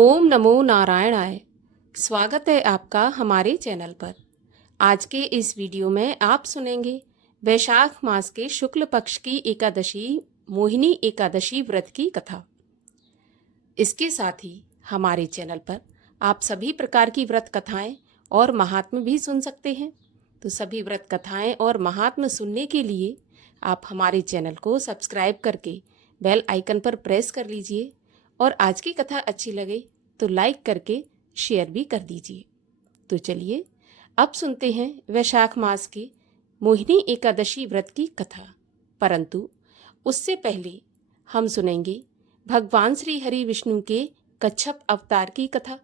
ओम नमो नारायणाय। स्वागत है आपका हमारे चैनल पर। आज के इस वीडियो में आप सुनेंगे वैशाख मास के शुक्ल पक्ष की एकादशी मोहिनी एकादशी व्रत की कथा। इसके साथ ही हमारे चैनल पर आप सभी प्रकार की व्रत कथाएं और महात्म्य भी सुन सकते हैं। तो सभी व्रत कथाएं और महात्म्य सुनने के लिए आप हमारे चैनल को सब्सक्राइब करके बेल आइकन पर प्रेस कर लीजिए और आज की कथा अच्छी लगे तो लाइक करके शेयर भी कर दीजिए। तो चलिए अब सुनते हैं वैशाख मास के मोहिनी एकादशी व्रत की कथा। परंतु उससे पहले हम सुनेंगे भगवान श्री हरि विष्णु के कच्छप अवतार की कथा।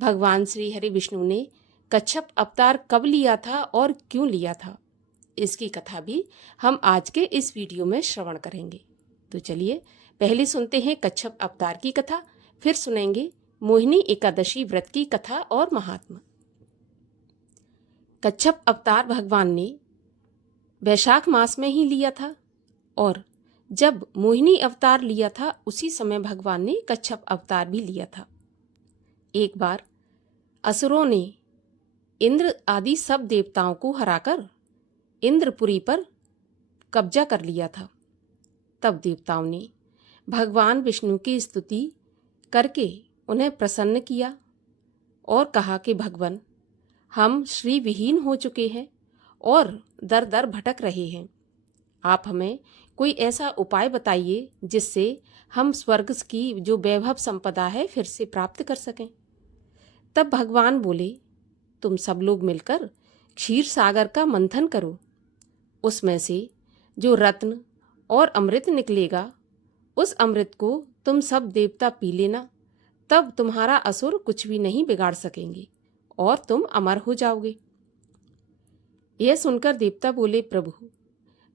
भगवान श्री हरि विष्णु ने कच्छप अवतार कब लिया था और क्यों लिया था, इसकी कथा भी हम आज के इस वीडियो में श्रवण करेंगे। तो चलिए पहले सुनते हैं कच्छप अवतार की कथा, फिर सुनेंगे मोहिनी एकादशी व्रत की कथा और महात्मा। कच्छप अवतार भगवान ने वैशाख मास में ही लिया था और जब मोहिनी अवतार लिया था उसी समय भगवान ने कच्छप अवतार भी लिया था। एक बार असुरों ने इंद्र आदि सब देवताओं को हराकर इंद्रपुरी पर कब्जा कर लिया था। तब देवताओं ने भगवान विष्णु की स्तुति करके उन्हें प्रसन्न किया और कहा कि भगवान, हम श्री विहीन हो चुके हैं और दर दर भटक रहे हैं। आप हमें कोई ऐसा उपाय बताइए जिससे हम स्वर्ग की जो वैभव संपदा है फिर से प्राप्त कर सकें। तब भगवान बोले, तुम सब लोग मिलकर क्षीर सागर का मंथन करो। उसमें से जो रत्न और अमृत निकलेगा उस अमृत को तुम सब देवता पी लेना, तब तुम्हारा असुर कुछ भी नहीं बिगाड़ सकेंगे और तुम अमर हो जाओगे। यह सुनकर देवता बोले, प्रभु,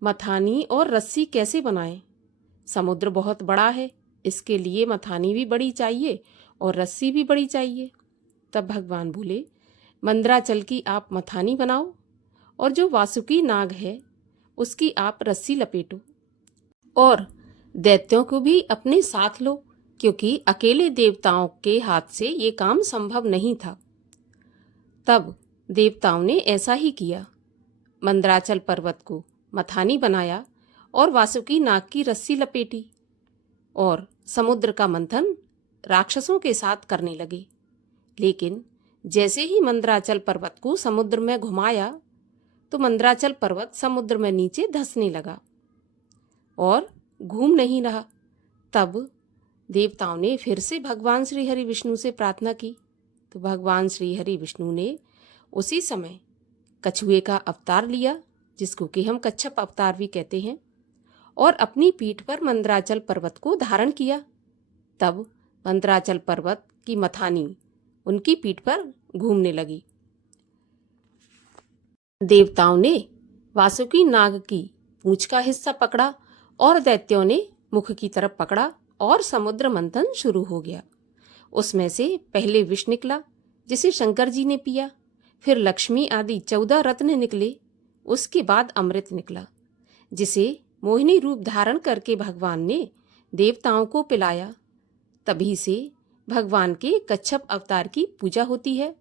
मथानी और रस्सी कैसे बनाएं? समुद्र बहुत बड़ा है, इसके लिए मथानी भी बड़ी चाहिए और रस्सी भी बड़ी चाहिए। तब भगवान बोले, मंदराचल की आप मथानी बनाओ और जो वासुकी नाग है उसकी आप रस्सी लपेटो और दैत्यों को भी अपने साथ लो, क्योंकि अकेले देवताओं के हाथ से ये काम संभव नहीं था। तब देवताओं ने ऐसा ही किया। मंदराचल पर्वत को मथानी बनाया और वासुकी नाग की रस्सी लपेटी और समुद्र का मंथन राक्षसों के साथ करने लगे। लेकिन जैसे ही मंदराचल पर्वत को समुद्र में घुमाया तो मंदराचल पर्वत समुद्र में नीचे धंसने लगा और घूम नहीं रहा। तब देवताओं ने फिर से भगवान श्री हरि विष्णु से प्रार्थना की तो भगवान श्री हरि विष्णु ने उसी समय कछुए का अवतार लिया, जिसको कि हम कच्छप अवतार भी कहते हैं, और अपनी पीठ पर मंदराचल पर्वत को धारण किया। तब मंदराचल पर्वत की मथानी उनकी पीठ पर घूमने लगी। देवताओं ने वासुकी नाग की पूंछ का हिस्सा पकड़ा और दैत्यों ने मुख की तरफ पकड़ा और समुद्र मंथन शुरू हो गया। उसमें से पहले विष निकला जिसे शंकर जी ने पिया, फिर लक्ष्मी आदि 14 रत्न निकले, उसके बाद अमृत निकला जिसे मोहिनी रूप धारण करके भगवान ने देवताओं को पिलाया। तभी से भगवान के कच्छप अवतार की पूजा होती है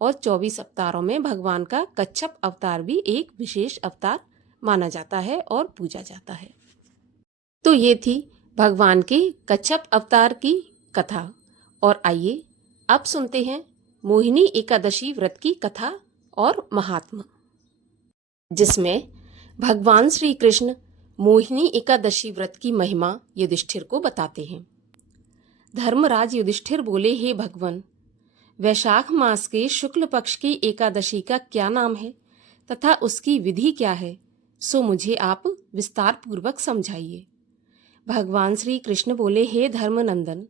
और 24 अवतारों में भगवान का कच्छप अवतार भी एक विशेष अवतार माना जाता है और पूजा जाता है। तो ये थी भगवान के कच्छप अवतार की कथा। और आइए अब सुनते हैं मोहिनी एकादशी व्रत की कथा और महात्मा, जिसमें भगवान श्री कृष्ण मोहिनी एकादशी व्रत की महिमा युधिष्ठिर को बताते हैं। धर्मराज युधिष्ठिर बोले, हे भगवान, वैशाख मास के शुक्ल पक्ष की एकादशी का क्या नाम है तथा उसकी विधि क्या है, सो मुझे आप विस्तार पूर्वक समझाइए। भगवान श्री कृष्ण बोले, हे धर्मनंदन,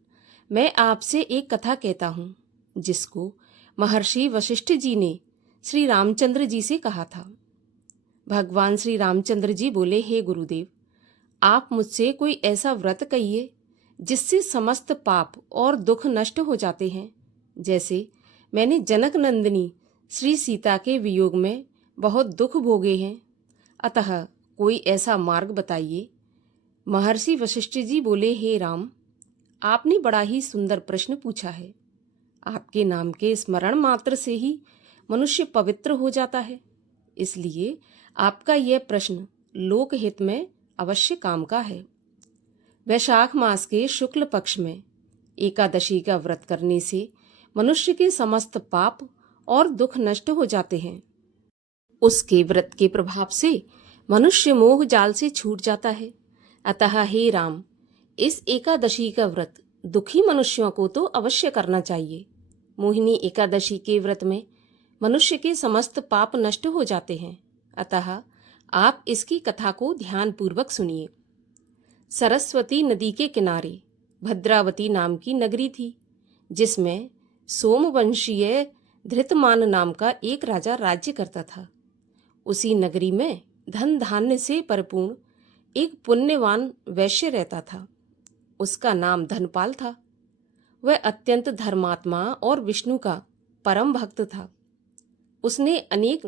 मैं आपसे एक कथा कहता हूँ जिसको महर्षि वशिष्ठ जी ने श्री रामचंद्र जी से कहा था। भगवान श्री रामचंद्र जी बोले, हे गुरुदेव, आप मुझसे कोई ऐसा व्रत कहिए जिससे समस्त पाप और दुख नष्ट हो जाते हैं। जैसे मैंने जनक नंदिनी श्री सीता के वियोग में बहुत दुख भोगे हैं, अतः कोई ऐसा मार्ग बताइए। महर्षि वशिष्ठ जी बोले, हे राम, आपने बड़ा ही सुंदर प्रश्न पूछा है। आपके नाम के स्मरण मात्र से ही मनुष्य पवित्र हो जाता है, इसलिए आपका यह प्रश्न लोकहित में अवश्य काम का है। वैशाख मास के शुक्ल पक्ष में एकादशी का व्रत करने से मनुष्य के समस्त पाप और दुख नष्ट हो जाते हैं। उसके व्रत के प्रभाव से मनुष्य मोह जाल से छूट जाता है। अतः हे राम, इस एकादशी का व्रत दुखी मनुष्यों को तो अवश्य करना चाहिए। मोहिनी एकादशी के व्रत में मनुष्य के समस्त पाप नष्ट हो जाते हैं। अतः आप इसकी कथा को ध्यानपूर्वक सुनिए। सरस्वती नदी के किनारे भद्रावती नाम की नगरी थी, जिसमें सोमवंशीय धृतमान नाम का एक राजा राज्य करता था। उसी नगरी में धन धान्य से परिपूर्ण एक पुण्यवान वैश्य रहता था। उसका नाम धनपाल था। वह अत्यंत धर्मात्मा और विष्णु का परम भक्त था। उसने अनेक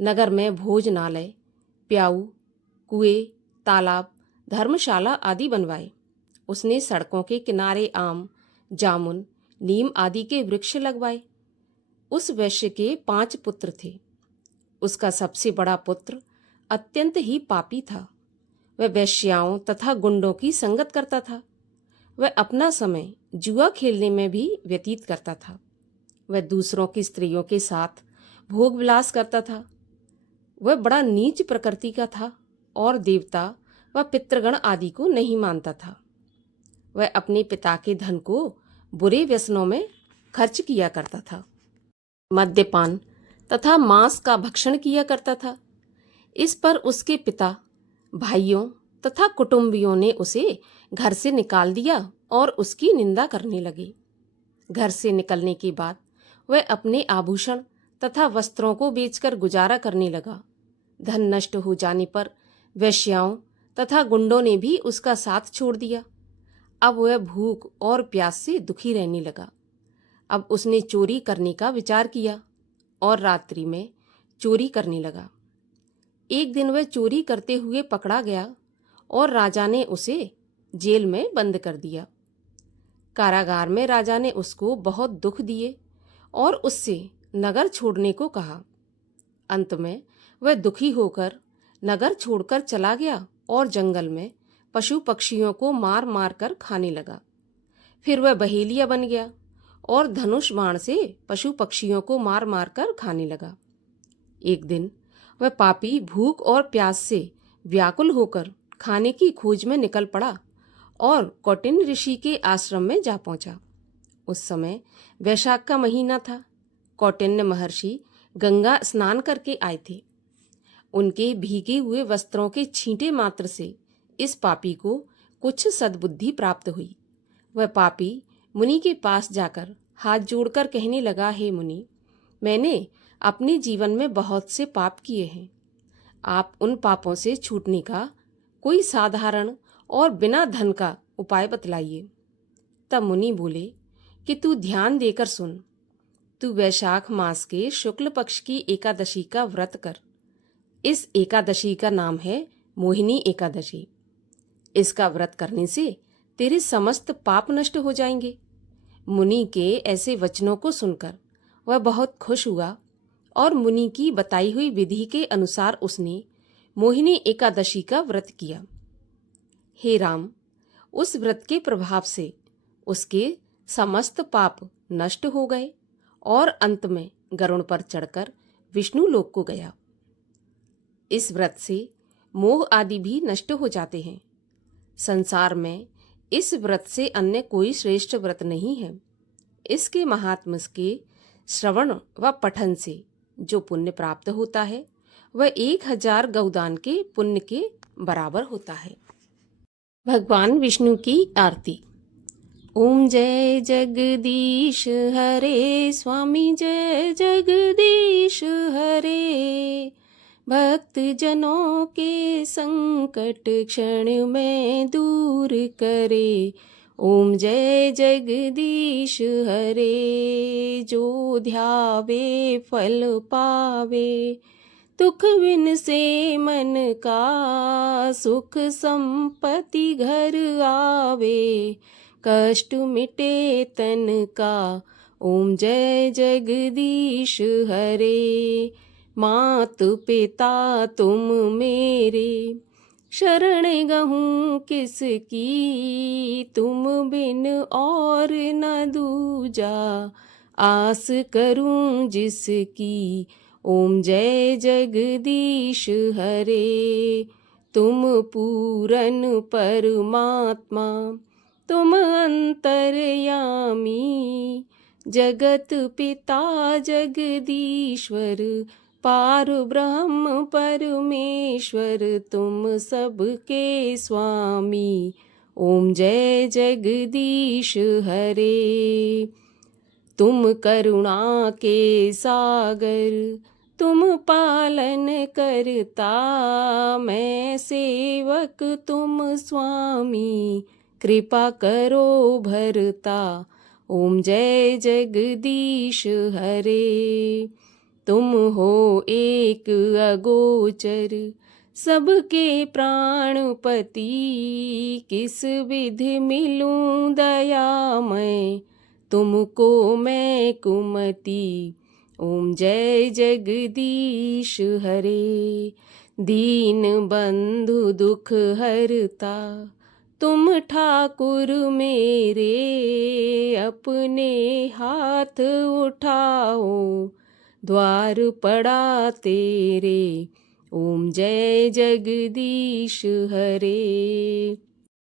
नगर में भोजनालय, प्याऊ, कुएं, तालाब, धर्मशाला आदि बनवाए। उसने सड़कों के किनारे आम, जामुन, नीम आदि के वृक्ष लगवाए। उस वैश्य के 5 पुत्र थे। उसका सबसे बड़ा पुत्र अत्यंत ही पापी था। वह वेश्याओं तथा गुंडों की संगत करता था। वह अपना समय जुआ खेलने में भी व्यतीत करता था। वह दूसरों की स्त्रियों के साथ भोग विलास करता था। वह बड़ा नीच प्रकृति का था और देवता व पितृगण आदि को नहीं मानता था। वह अपने पिता के धन को बुरे व्यसनों में खर्च किया करता था। मद्यपान तथा मांस का भक्षण किया करता था। इस पर उसके पिता, भाइयों तथा कुटुंबियों ने उसे घर से निकाल दिया और उसकी निंदा करने लगे। घर से निकलने के बाद वह अपने आभूषण तथा वस्त्रों को बेचकर गुजारा करने लगा। धन नष्ट हो जाने पर वेश्याओं तथा गुंडों ने भी उसका साथ छोड़ दिया। अब वह भूख और प्यास से दुखी रहने लगा। अब उसने चोरी करने का विचार किया और रात्रि में चोरी करने लगा। एक दिन वह चोरी करते हुए पकड़ा गया और राजा ने उसे जेल में बंद कर दिया। कारागार में राजा ने उसको बहुत दुख दिए और उससे नगर छोड़ने को कहा। अंत में वह दुखी होकर नगर छोड़कर चला गया और जंगल में पशु पक्षियों को मार मार कर खाने लगा। फिर वह बहेलिया बन गया और धनुष बाण से पशु पक्षियों को मार मार कर खाने लगा। एक दिन वह पापी भूख और प्यास से व्याकुल होकर खाने की खोज में निकल पड़ा और कौटिन्य ऋषि के आश्रम में जा पहुंचा। उस समय वैशाख का महीना था। कौटिन्य महर्षि गंगा स्नान करके आए थे। उनके भीगे हुए वस्त्रों के छींटे मात्र से इस पापी को कुछ सद्बुद्धि प्राप्त हुई। वह पापी मुनि के पास जाकर हाथ जोड़कर कहने लगा, हे मुनि, मैंने अपने जीवन में बहुत से पाप किए हैं। आप उन पापों से छूटने का कोई साधारण और बिना धन का उपाय बतलाइए। तब मुनि बोले कि तू ध्यान देकर सुन। तू वैशाख मास के शुक्ल पक्ष की एकादशी का व्रत कर। इस एकादशी का नाम है मोहिनी एकादशी। इसका व्रत करने से तेरे समस्त पाप नष्ट हो जाएंगे। मुनि के ऐसे वचनों को सुनकर वह बहुत खुश हुआ और मुनि की बताई हुई विधि के अनुसार उसने मोहिनी एकादशी का व्रत किया। हे राम, उस व्रत के प्रभाव से उसके समस्त पाप नष्ट हो गए और अंत में गरुड़ पर चढ़कर विष्णु लोक को गया। इस व्रत से मोह आदि भी नष्ट हो जाते हैं। संसार में इस व्रत से अन्य कोई श्रेष्ठ व्रत नहीं है। इसके महात्म्य के श्रवण व पठन से जो पुण्य प्राप्त होता है वह 1000 गौदान के पुण्य के बराबर होता है। भगवान विष्णु की आरती। ओम जय जगदीश हरे, स्वामी जय जगदीश हरे। भक्त जनों के संकट क्षण में दूर करे। ओम जय जगदीश हरे। जो ध्यावे फल पावे, दुख बिन से मन का सुख संपत्ति घर आवे। कष्ट मिटे तन का। ओम जय जगदीश हरे। मात पिता तुम मेरे, शरण गहूँ किसकी, तुम बिन और न दूजा, आस करूं जिसकी। ओम जय जगदीश हरे। तुम पूरन परमात्मा, तुम अंतर्यामी, जगत पिता जगदीश्वर, पार ब्रह्म परमेश्वर, तुम सबके स्वामी। ओम जय जगदीश हरे। तुम करुणा के सागर, तुम पालन करता, मैं सेवक तुम स्वामी, कृपा करो भरता। ओम जय जगदीश हरे। तुम हो एक अगोचर, सबके प्राणपति, किस विधि मिलूं दयामय, तुमको मैं कुमति। ओम जय जगदीश हरे। दीन बंधु दुख हरता, तुम ठाकुर मेरे, अपने हाथ उठाओ, द्वार पड़ा तेरे। ओम जय जगदीश हरे।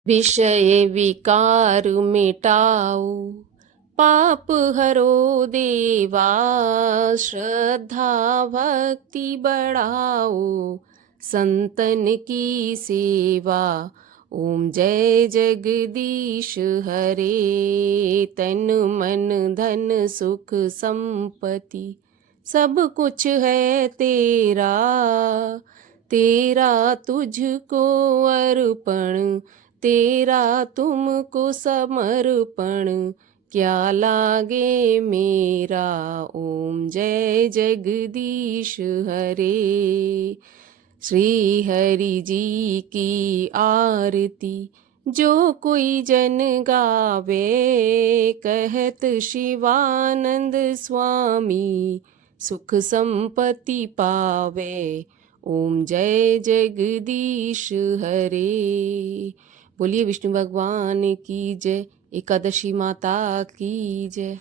विषय विकार मिटाओ, पाप हरो देवा, श्रद्धा भक्ति बढ़ाओ, संतन की सेवा। ओम जय जगदीश हरे। तन मन धन सुख संपत्ति, सब कुछ है तेरा, तेरा तुझको अर्पण, तेरा तुमको समर्पण, क्या लागे मेरा। ओम जय जगदीश हरे। श्री हरि जी की आरती जो कोई जन गावे, कहत शिवानंद स्वामी, सुख संपत्ति पावे। ओम जय जगदीश हरे। बोलिए विष्णु भगवान की जय। एकादशी माता की जय।